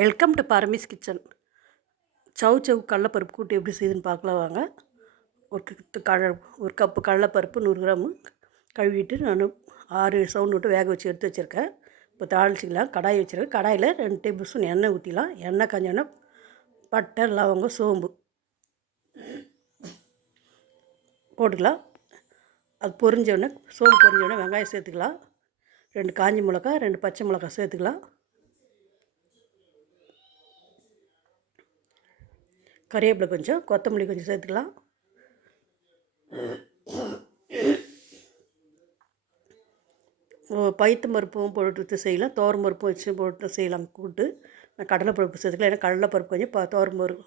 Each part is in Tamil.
வெல்கம் டு பரமிஸ் கிச்சன். சவ் கடலப்பருப்பு கூட்டு எப்படி செய்யுதுன்னு பார்க்கலாம் வாங்க. ஒரு கப்பு கடலப்பருப்பு 100 கிராமு கழுவிட்டு நான் 6 சவுண்ட் விட்டு வேக வச்சு எடுத்து வச்சுருக்கேன். இப்போ தாளிச்சிக்கலாம். கடாய் வச்சுருக்கேன். கடாயில் 2 டேபிள் ஸ்பூன் எண்ணெய் ஊற்றிலாம். எண்ணெய் காஞ்சோன்னா பட்டை, லவங்கம், சோம்பு போட்டுக்கலாம். அது பொரிஞ்சோடனே சோம்பு பொரிஞ்சோடனே வெங்காயம் சேர்த்துக்கலாம். 2 காஞ்ச மிளகா, 2 பச்சை மிளகா சேர்த்துக்கலாம். கறிவேப்பிலை கொஞ்சம், கொத்தமல்லி கொஞ்சம் சேர்த்துக்கலாம். பைத்தம் பருப்பும் போட்டு செய்யலாம், துவரம் பருப்பு வச்சு போட்டு செய்யலாம் கூட்டு. நான் கடலைப்பருப்பு சேர்த்துக்கலாம். ஏன்னா கடலைப்பருப்பு கொஞ்சம் துவரம் பருப்பு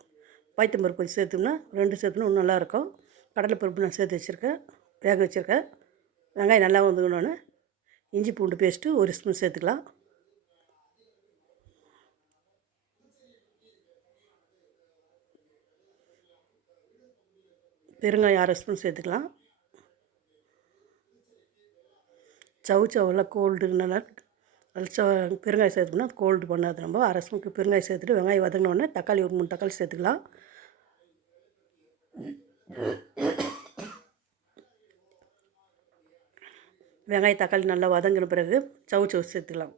பைத்தம் பருப்பு கொஞ்சம் சேர்த்தோம்னா 2 சேர்த்துனா இன்னும் நல்லாயிருக்கும். கடலைப்பருப்பு நான் சேர்த்து வச்சுருக்கேன், வேக வச்சுருக்கேன். வெங்காயம் நல்லா வந்துக்கணுன்னு இஞ்சி பூண்டு பேஸ்ட்டு 1 ஸ்பூன் சேர்த்துக்கலாம். பெருங்காயம் 1/2 ஸ்பூன் சேர்த்துக்கலாம். சவுச்சவெல்லாம் கோல்டு நல்லா பெருங்காயம் சேர்த்தோம்னா கோல்டு பண்ணாது. நம்ம 1/2 ஸ்பூனுக்கு பெருங்காயம் சேர்த்துட்டு வெங்காயம் வதங்கினோடனே தக்காளி ஒரு 3 தக்காளி சேர்த்துக்கலாம். வெங்காயம் தக்காளி நல்லா வதங்கின பிறகு சவு சேர்த்துக்கலாம்.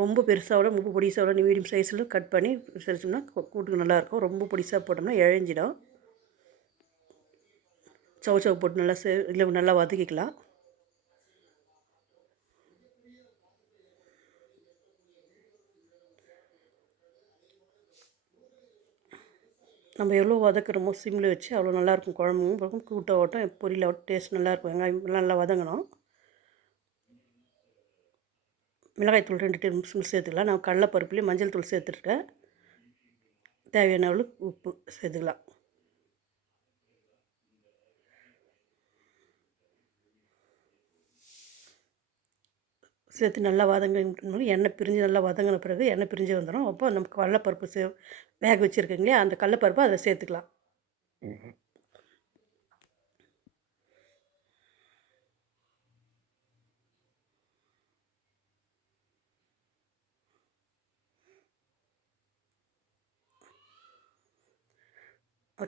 ரொம்ப பெருசாக ரொம்ப பொடிசாக மீடியம் சைஸில் கட் பண்ணி சேர்த்தோம்னா கூட்டுக்கு நல்லாயிருக்கும். ரொம்ப பொடிசாக போட்டோம்னா இழஞ்சிடும். சவு போட்டு நல்லா இதில் நல்லா வதக்கிக்கலாம். நம்ம எவ்வளோ வதக்குறோமோ சிம்மில் வச்சு அவ்வளோ நல்லாயிருக்கும். குழம்பும் கூட்ட ஓட்டம் பொரியல் ஓட்டம் டேஸ்ட் நல்லாயிருக்கும். வெங்காயம் நல்லா வதங்கணும். மிளகாய்த்தூள் 2 டேபிள் ஸ்பூன் சேர்த்துக்கலாம். நான் கடலைப்பருப்புலேயும் மஞ்சள் தூள் சேர்த்துருக்கேன். தேவையான அளவு உப்பு சேர்த்துக்கலாம். சேர்த்து நல்லா எண்ணெய் பிரிஞ்சு நல்லா வதங்கின பிறகு எண்ணெய் பிரிஞ்சு வந்துடும். அப்போ நமக்கு கடலைப்பருப்பு வேக வச்சுருக்கீங்களே அந்த கடலைப்பருப்பை அதை சேர்த்துக்கலாம்.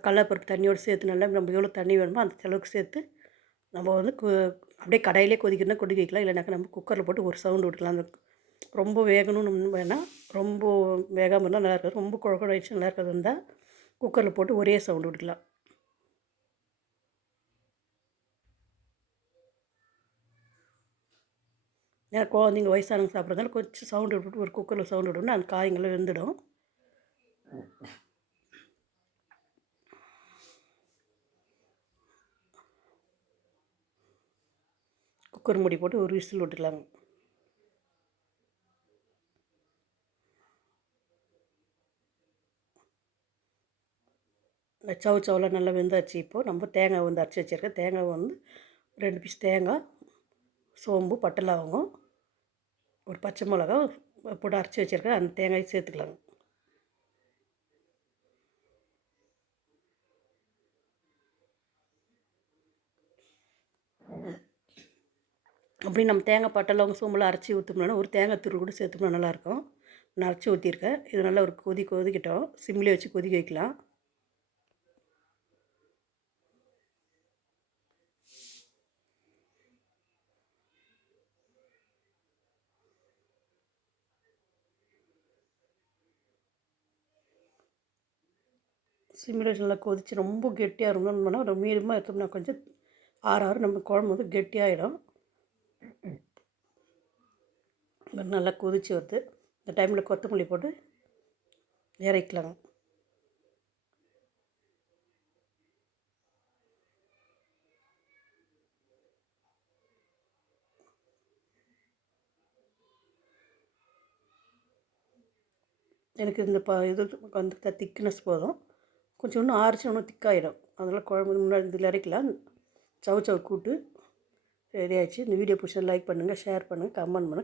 கடலைப்பருப்பு தண்ணியோடு சேர்த்து நல்லா நம்ம எவ்வளோ தண்ணி வேணுமோ அந்த அளவுக்கு சேர்த்து நம்ம வந்து அப்படியே கடாயிலே கொதிக்கணும்னா கொதிக்க வைக்கலாம். இல்லைனாக்கா நம்ம குக்கரில் போட்டு ஒரு சவுண்டு விட்டுக்கலாம். அந்த ரொம்ப வேகணும்னு வேணால், ரொம்ப வேகாமல் இருந்தால் நல்லா இருக்காது. ரொம்ப குழ ஆகிடுச்சு நல்லா இருக்காது. இருந்தால் குக்கரில் போட்டு ஒரே சவுண்டு விட்டுக்கலாம். ஏன்னா குழந்தைங்க வயசானவங்க சாப்பிட்றதுனால கொஞ்சம் சவுண்டு விட்டுட்டு ஒரு குக்கரில் சவுண்டு விட்டோம்னா அந்த காய்ங்களும் வெந்துடும். குக்கர் மூடி போட்டு ஒரு விசில் விட்டுக்கலாங்க. சவுலாம் நல்லா வெந்தாச்சு. இப்போது நம்ம தேங்காய் வந்து அரைச்சி வச்சுருக்கேன். தேங்காய் வந்து 2 பீஸ் தேங்காய், சோம்பு, பட்டை, லவங்கம், ஒரு பச்சை மிளகா போட்டு அரைச்சி வச்சுருக்கேன். அந்த தேங்காயை சேர்த்துக்கலாங்க. அப்படி நம்ம தேங்காய், பட்டை, லவங்கம், சோம்புலாம் அரைச்சி ஊற்றோம்னா ஒரு தேங்காய் துரு கூட சேர்த்தோம்னா நல்லாயிருக்கும். நான் அரைச்சி ஊற்றிருக்கேன். இது நல்லா ஒரு கொதிக்கட்டும். சிம்லேயே வச்சு கொதிக்க வைக்கலாம். சிம்மில் வச்சு நல்லா கொதித்து ரொம்ப கெட்டியாக இருக்கணும்னா ஒரு மீடியமாக எடுத்தோம்னா கொஞ்சம் ஆற நம்ம குழம்பு வந்து கெட்டியாகிடும். நல்லா கொதித்து வருது. இந்த டைமில் கொத்தமல்லி போட்டு இறக்கலாங்க. எனக்கு இந்த இது வந்து திக்னஸ் போதும். கொஞ்சம் இன்னும் ஆறிச்சு இன்னும் திக்காகிடும். அதனால் குழம்பு முன்னாடி இதில் இறக்கலாம். சவு கூட்டு ரெடி ஆகிடுச்சு. இந்த வீடியோ பிடிச்சா லைக் பண்ணுங்கள், ஷேர் பண்ணுங்கள், கமெண்ட் பண்ணுங்கள்.